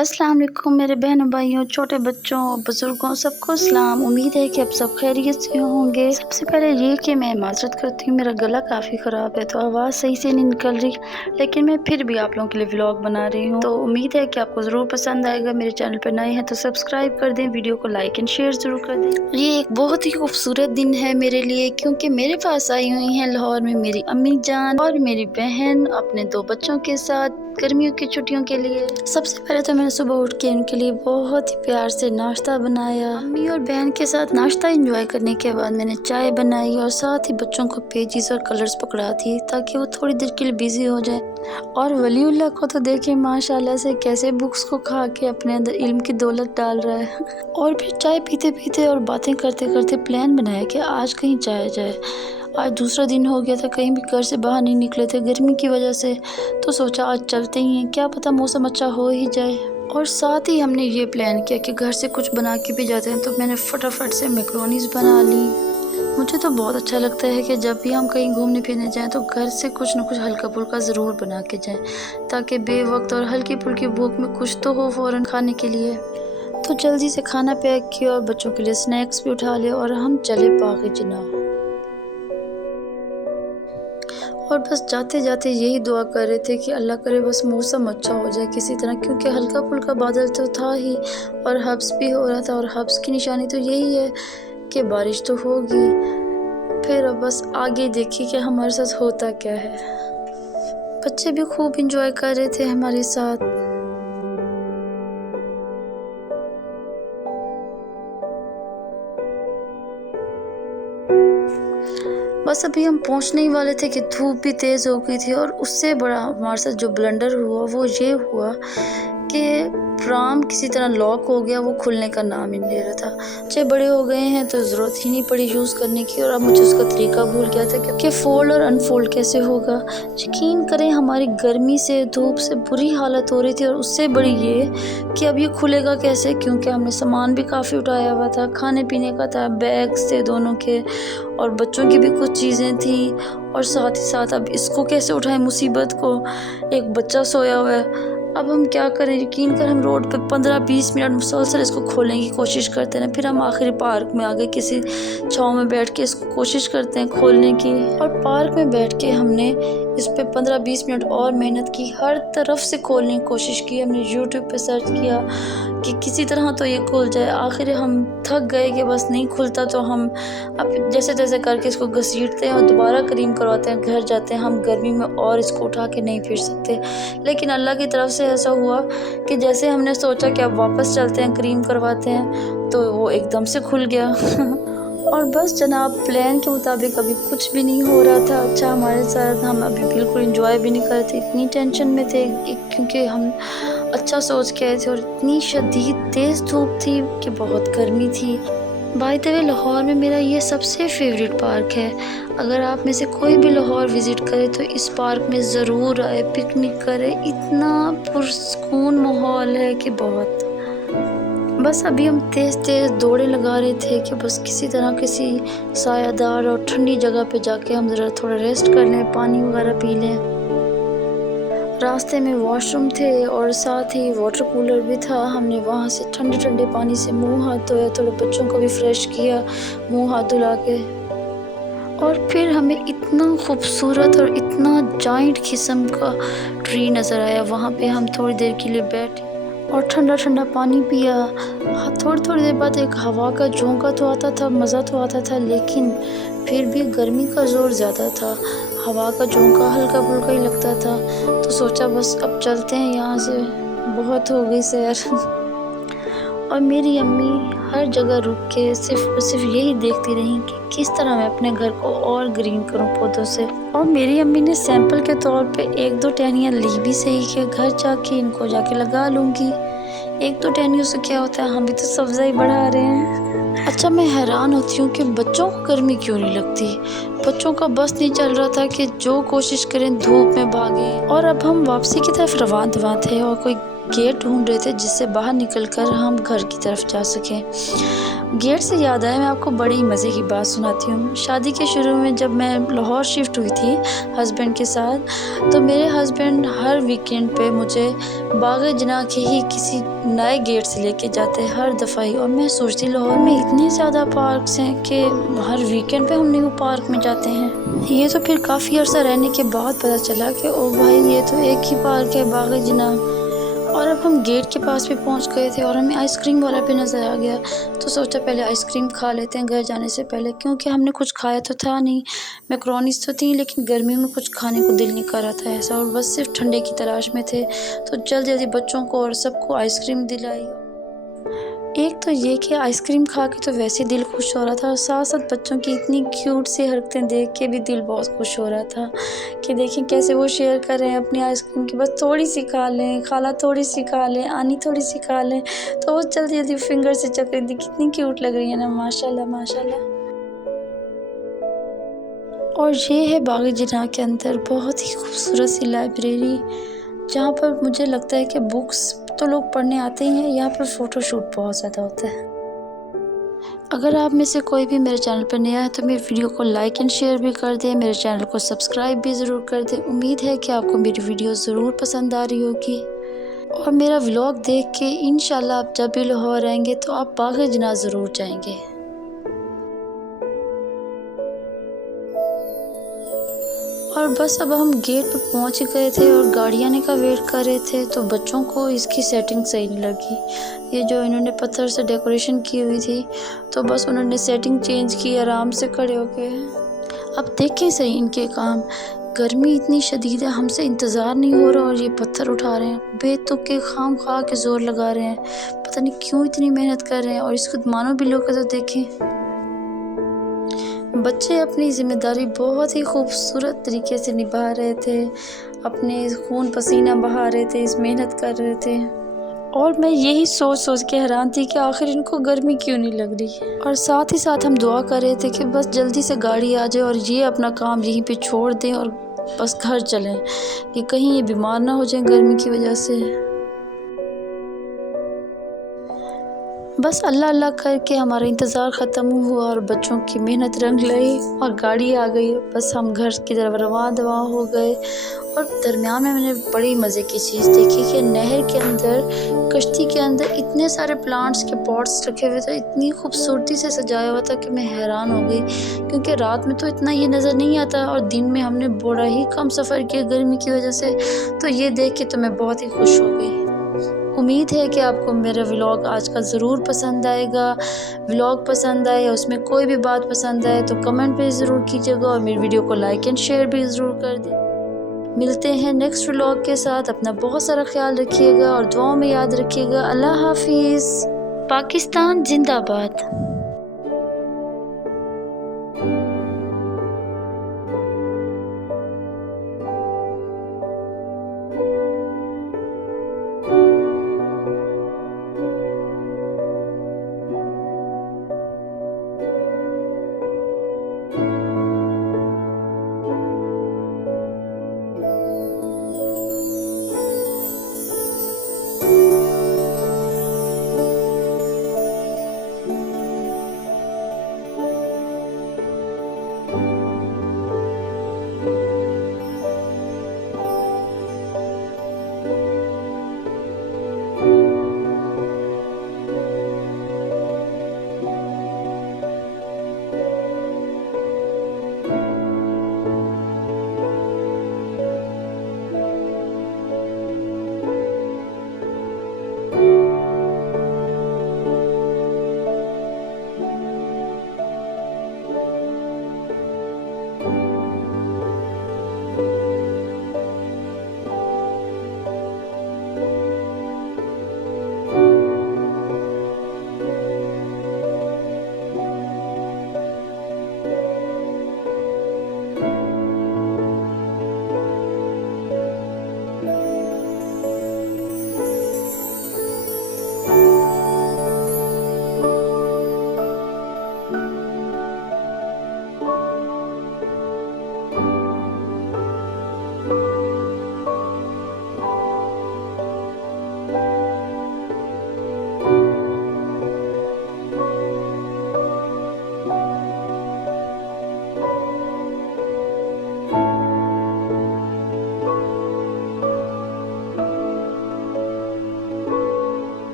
अस्सलाम वालेकुम मेरे बहनों भाइयों, छोटे बच्चों, बुज़ुर्गों, सबको सलाम। उम्मीद है कि आप सब खैरियत से होंगे। सबसे पहले ये कि मैं माज़रत करती हूँ, मेरा गला काफ़ी ख़राब है तो आवाज़ सही से नहीं निकल रही, लेकिन मैं फिर भी आप लोगों के लिए व्लॉग बना रही हूँ। तो उम्मीद है कि आपको ज़रूर पसंद आएगा। मेरे चैनल पर नए हैं तो सब्सक्राइब कर दें, वीडियो को लाइक एंड शेयर ज़रूर कर दें। ये एक बहुत ही खूबसूरत दिन है मेरे लिए, क्योंकि मेरे पास आई हुई हैं लाहौर में मेरी अम्मी जान और मेरी बहन अपने 2 बच्चों के साथ गर्मियों की छुट्टियों के लिए। सबसे पहले तो मैंने सुबह उठ के उनके लिए बहुत ही प्यार से नाश्ता बनाया। अम्मी और बहन के साथ नाश्ता एंजॉय करने के बाद मैंने चाय बनाई और साथ ही बच्चों को पेजेस और कलर्स पकड़ा दिए ताकि वो थोड़ी देर के लिए बिजी हो जाए। और वलीउल्लाह को तो देखिए माशाल्लाह से कैसे बुक्स को खा के अपने अंदर इल्म की दौलत डाल रहा है। और फिर चाय पीते पीते और बातें करते करते प्लान बनाया कि आज कहीं जाया जाए। आज दूसरा दिन हो गया था, कहीं भी घर से बाहर नहीं निकले थे गर्मी की वजह से, तो सोचा आज चलते ही हैं, क्या पता मौसम अच्छा हो ही जाए। और साथ ही हमने ये प्लान किया कि घर से कुछ बना के भी जाते हैं, तो मैंने फटाफट से मैक्रोनीज़ बना ली। मुझे तो बहुत अच्छा लगता है कि जब भी हम कहीं घूमने फिरने जाएं तो घर से कुछ न कुछ हल्का फुल्का ज़रूर बना के जाएं, ताकि बेवक्त और हल्की फुल्की भूख में कुछ तो हो फ़ौरन खाने के लिए। तो जल्दी से खाना पैक किया और बच्चों के लिए स्नैक्स भी उठा लिया और हम चले बाग़ जिन्ना। और बस जाते जाते यही दुआ कर रहे थे कि अल्लाह करे बस मौसम अच्छा हो जाए किसी तरह, क्योंकि हल्का फुल्का बादल तो था ही और हब्स भी हो रहा था, और हब्स की निशानी तो यही है कि बारिश तो होगी। फिर अब बस आगे देखिए कि हमारे साथ होता क्या है। बच्चे भी खूब इंजॉय कर रहे थे हमारे साथ। बस अभी हम पहुंचने ही वाले थे कि धूप भी तेज़ हो गई थी, और उससे बड़ा हमारे साथ जो ब्लंडर हुआ वो ये हुआ कि प्राम किसी तरह लॉक हो गया, वो खुलने का नाम ही नहीं ले रहा था। बच्चे बड़े हो गए हैं तो ज़रूरत ही नहीं पड़ी यूज़ करने की, और अब मुझे उसका तरीका भूल गया था क्योंकि फ़ोल्ड और अनफोल्ड कैसे होगा। यकीन करें हमारी गर्मी से धूप से बुरी हालत हो रही थी, और उससे बड़ी ये कि अब ये खुलेगा कैसे, क्योंकि हमने सामान भी काफ़ी उठाया हुआ था, खाने पीने का था, बैग्स थे दोनों के, और बच्चों की भी कुछ चीज़ें थी, और साथ ही साथ अब इसको कैसे उठाएं मुसीबत को, एक बच्चा सोया हुआ है। अब हम क्या करें, यकीन कर हम रोड पे 15-20 मिनट मुसलसल इसको खोलने की कोशिश करते हैं, फिर हम आखिरी पार्क में आ गए, किसी छाँव में बैठ के इसको कोशिश करते हैं खोलने की। और पार्क में बैठ के हमने इस पे 15-20 मिनट और मेहनत की, हर तरफ से खोलने की कोशिश की। हमने यूट्यूब पे सर्च किया कि किसी तरह तो ये खुल जाए। आखिर हम थक गए कि बस नहीं खुलता, तो हम अब जैसे तैसे करके इसको घसीटते हैं और दोबारा क्रीम करवाते हैं, घर जाते हैं। हम गर्मी में और इसको उठा के नहीं फिर सकते, लेकिन अल्लाह की तरफ से ऐसा हुआ कि जैसे हमने सोचा कि अब वापस चलते हैं क्रीम करवाते हैं, तो वो एकदम से खुल गया। और बस जनाब प्लान के मुताबिक अभी कुछ भी नहीं हो रहा था अच्छा हमारे साथ। हम अभी बिल्कुल एंजॉय भी नहीं कर रहे थे, इतनी टेंशन में थे, क्योंकि हम अच्छा सोच के आए थे और इतनी शदीद तेज़ धूप थी कि बहुत गर्मी थी। बाय द वे लाहौर में मेरा ये सबसे फेवरेट पार्क है। अगर आप में से कोई भी लाहौर विज़िट करे तो इस पार्क में ज़रूर आए, पिकनिक करे, इतना पुरसकून माहौल है कि बहुत। बस अभी हम तेज़ तेज़ दौड़े लगा रहे थे कि बस किसी तरह किसी सायादार और ठंडी जगह पे जाके हम ज़रा थोड़ा रेस्ट कर लें, पानी वगैरह पी लें। रास्ते में वॉशरूम थे और साथ ही वाटर कूलर भी था। हमने वहाँ से ठंडे ठंडे पानी से मुंह हाथ धोया, थोड़े बच्चों को भी फ्रेश किया मुंह हाथ धुला के। और फिर हमें इतना खूबसूरत और इतना जाइंट किस्म का ट्री नज़र आया। वहाँ पे हम थोड़ी देर के लिए बैठे और ठंडा ठंडा पानी पिया। हाँ, थोड़ी थोड़ी देर बाद एक हवा का झोंका तो आता था, मज़ा तो आता था, लेकिन फिर भी गर्मी का ज़ोर ज़्यादा था। हवा का झोंका हल्का फुल्का ही लगता था, तो सोचा बस अब चलते हैं यहाँ से, बहुत हो गई सैर। और मेरी अम्मी हर जगह रुक के सिर्फ यही देखती रही कि किस तरह मैं अपने घर को और ग्रीन करूं पौधों से। और मेरी अम्मी ने सैंपल के तौर पे 1-2 टहनियाँ ली भी सही कि घर जाके इनको जाके लगा लूँगी। 1-2 टहनियों से क्या होता है, हम भी तो सब्ज़ा ही बढ़ा रहे हैं। अच्छा, मैं हैरान होती हूँ कि बच्चों को गर्मी क्यों नहीं लगती। बच्चों का बस नहीं चल रहा था कि जो कोशिश करें धूप में भागें। और अब हम वापसी की तरफ रवाना थे और कोई गेट ढूंढ रहे थे जिससे बाहर निकलकर हम घर की तरफ जा सकें। गेट से याद आया, मैं आपको बड़ी मज़े की बात सुनाती हूँ। शादी के शुरू में जब मैं लाहौर शिफ्ट हुई थी हस्बैंड के साथ, तो मेरे हस्बैंड हर वीकेंड पे मुझे बाग़ जना के ही किसी नए गेट से लेके जाते हर दफ़ा ही। और मैं सोचती लाहौर में इतने ज़्यादा पार्क्स हैं कि हर वीकेंड पे हम नहीं वो पार्क में जाते हैं। ये तो फिर काफ़ी अर्सा रहने के बाद पता चला कि ओ भाई ये तो एक ही पार्क है, बाग़ जना। और अब हम गेट के पास भी पहुंच गए थे और हमें आइसक्रीम वाला भी नज़र आ गया, तो सोचा पहले आइसक्रीम खा लेते हैं घर जाने से पहले, क्योंकि हमने कुछ खाया तो था नहीं। मैक्रोनीस तो थी लेकिन गर्मी में कुछ खाने को दिल नहीं कर रहा था ऐसा, और बस सिर्फ ठंडे की तलाश में थे। तो जल्दी जल्दी बच्चों को और सबको आइसक्रीम दिलाई। एक तो ये कि आइसक्रीम खा के तो वैसे दिल खुश हो रहा था, और साथ साथ बच्चों की इतनी क्यूट सी हरकतें देख के भी दिल बहुत खुश हो रहा था कि देखें कैसे वो शेयर कर रहे हैं अपनी आइसक्रीम की, बस थोड़ी सी खा लें, खाला थोड़ी सी खा लें, आनी थोड़ी सी खा लें। तो वो जल्दी जल्दी फिंगर से चख रही थी, कितनी क्यूट लग रही है ना, माशाल्लाह माशाल्लाह। और ये है बाग़ जना के अंदर बहुत ही खूबसूरत सी लाइब्रेरी, जहाँ पर मुझे लगता है कि बुक्स तो लोग पढ़ने आते ही हैं, यहाँ पर फ़ोटोशूट बहुत ज़्यादा होता है। अगर आप में से कोई भी मेरे चैनल पर नया है तो मेरी वीडियो को लाइक एंड शेयर भी कर दें, मेरे चैनल को सब्सक्राइब भी ज़रूर कर दें। उम्मीद है कि आपको मेरी वीडियो ज़रूर पसंद आ रही होगी, और मेरा व्लॉग देख के इंशाल्लाह आप जब भी लाहौर आएंगे तो आप बाग़ जना ज़रूर जाएंगे। और बस अब हम गेट पर पहुंच गए थे और गाड़ी आने का वेट कर रहे थे, तो बच्चों को इसकी सेटिंग सही नहीं लगी। ये जो इन्होंने पत्थर से डेकोरेशन की हुई थी, तो बस उन्होंने सेटिंग चेंज की आराम से खड़े होके। अब देखें सही इनके काम, गर्मी इतनी शदीद है, हमसे इंतज़ार नहीं हो रहा और ये पत्थर उठा रहे हैं, बेतुके खाम खा के ज़ोर लगा रहे हैं, पता नहीं क्यों इतनी मेहनत कर रहे हैं। और इसको मानो बिल्लो का तो देखें, बच्चे अपनी ज़िम्मेदारी बहुत ही खूबसूरत तरीके से निभा रहे थे, अपने खून पसीना बहा रहे थे, इस मेहनत कर रहे थे। और मैं यही सोच सोच के हैरान थी कि आखिर इनको गर्मी क्यों नहीं लग रही। और साथ ही साथ हम दुआ कर रहे थे कि बस जल्दी से गाड़ी आ जाए और ये अपना काम यहीं पे छोड़ दें और बस घर चलें, कि कहीं ये बीमार ना हो जाएं गर्मी की वजह से। बस अल्लाह अल्लाह करके हमारा इंतज़ार ख़त्म हुआ और बच्चों की मेहनत रंग लाई और गाड़ी आ गई। बस हम घर की तरफ रवां दवा हो गए। और दरमियान में मैंने बड़ी मज़े की चीज़ देखी कि नहर के अंदर, कश्ती के अंदर इतने सारे प्लांट्स के पॉट्स रखे हुए थे, इतनी खूबसूरती से सजाया हुआ था कि मैं हैरान हो गई, क्योंकि रात में तो इतना ये नज़र नहीं आता और दिन में हमने बड़ा ही कम सफ़र किया गर्मी की वजह से। तो ये देख के तो मैं बहुत ही खुश हो गई। उम्मीद है कि आपको मेरा व्लॉग आज का ज़रूर पसंद आएगा। व्लॉग पसंद आए या उसमें कोई भी बात पसंद आए तो कमेंट भी ज़रूर कीजिएगा, और मेरी वीडियो को लाइक एंड शेयर भी ज़रूर कर दें। मिलते हैं नेक्स्ट व्लॉग के साथ। अपना बहुत सारा ख्याल रखिएगा और दुआओं में याद रखिएगा। अल्लाह हाफिज़। पाकिस्तान जिंदाबाद।